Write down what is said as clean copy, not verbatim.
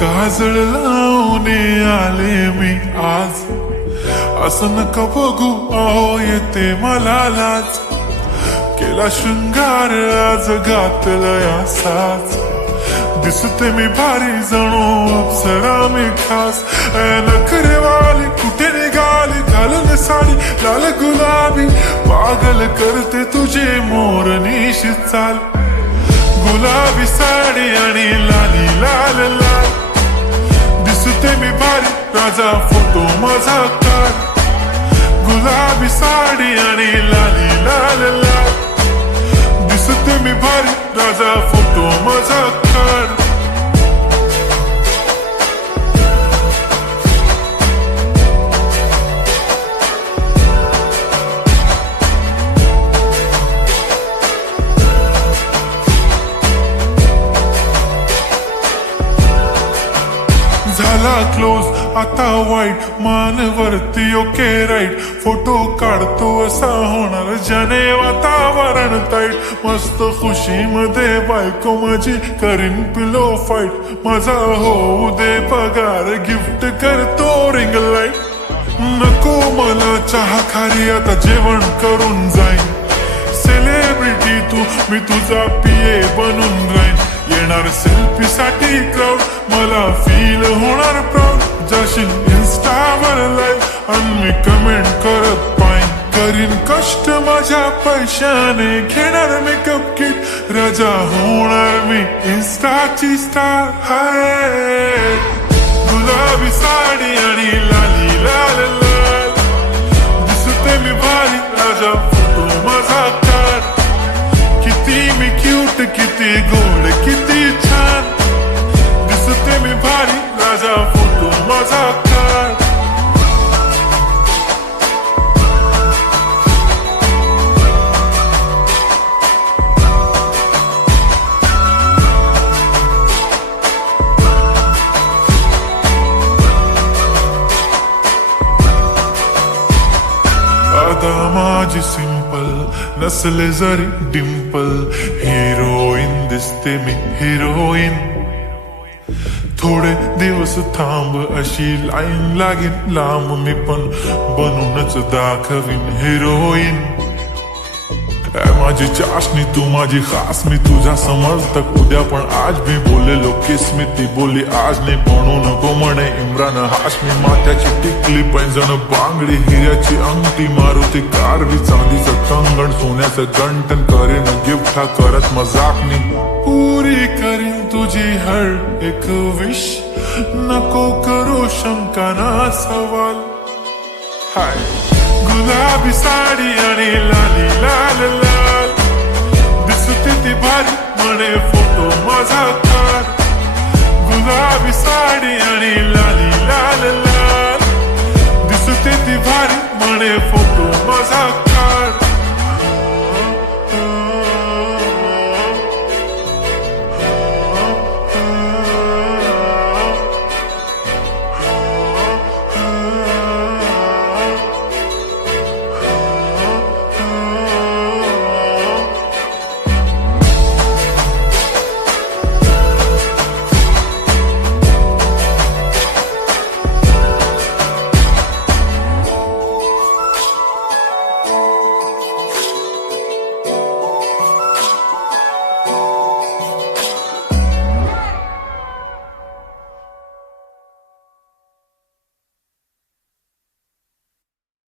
काजळ लावून आले मी आज, असं नका बघू अहो येते मला लाज. केला शृंगार आज घातला साज, दिसते मी भारी जणू अप्सरा मी खास. नखरेवाली कुठे निघाली घालून साडी लाल गुलाबी, पागल करते तुझे मोरनीश चाल. गुलाबी साडी आणि लाली लाल लाल, दिसते मी भारी राजा फोटो माझा काढ. गुलाबी साडी आणि लाली लाल लाल, दिसते मी भारी राजा फोटो माझा काढ. झाला क्लोज आता वाईट, मानवरती ओके राईट. फोटो काढतो असा होणार ज्याने वातावरण ताईट. मस्त खुशीमध्ये बायको माझी करीन पिलो फाईट. माझा होऊ दे पगार गिफ्ट करतो रिंग लाईट. नको मला चहा खारी आता जेवण करून जाईन. सेलिब्रिटी तू मी तुझा पिये बनून राहीन. येणार सेल्फी साठी क्राऊड मला फील होणार प्राऊड. जाशील इन्स्टावर लाईव्ह आणि मी कमेंट करत पाईन. करीन कष्ट माझ्या पैशाने घेणार मेकअप किट. राजा होणार मी इन्स्टाची स्टार. हाय गुलाबी साडी आणि लाली लाल लाल, दिसते मी भारी राजा फोटो माझा काढ. किती मी क्यूट किती गोड किती छान, दिसते मी भारी राजा फोटो माझा काढ. आता माझी सिंपल नसले जरी डिंपल, हिरोईन दिसते मी हिरोईन. थोडे दिवस थांब अशी लाईन लागेल लांब, मी पण बनूनच दाखवीन हिरोईन. माझी चाशनी तू माझी खास, मी तुझ्या समर्थक उद्या पण आज भी बोलेलो किस मी. ती बोली आज नाही बनू नको म्हणे इम्रान हाशमी. माथ्याची टिकली पैंजण बांगडी हिऱ्याची अंगठी, मारुती कारवी चांदीचं कंगण सोन्याचं गंटन. करीन गिफ्ट हा करत मजाकनी, पुरी करीन तुझी हर एक विश. नको करू शंका ना सवाल. हाय गुलाबी साडी आणि लाली लाल लाल, दिसते ती भारी म्हणे फोटो माझा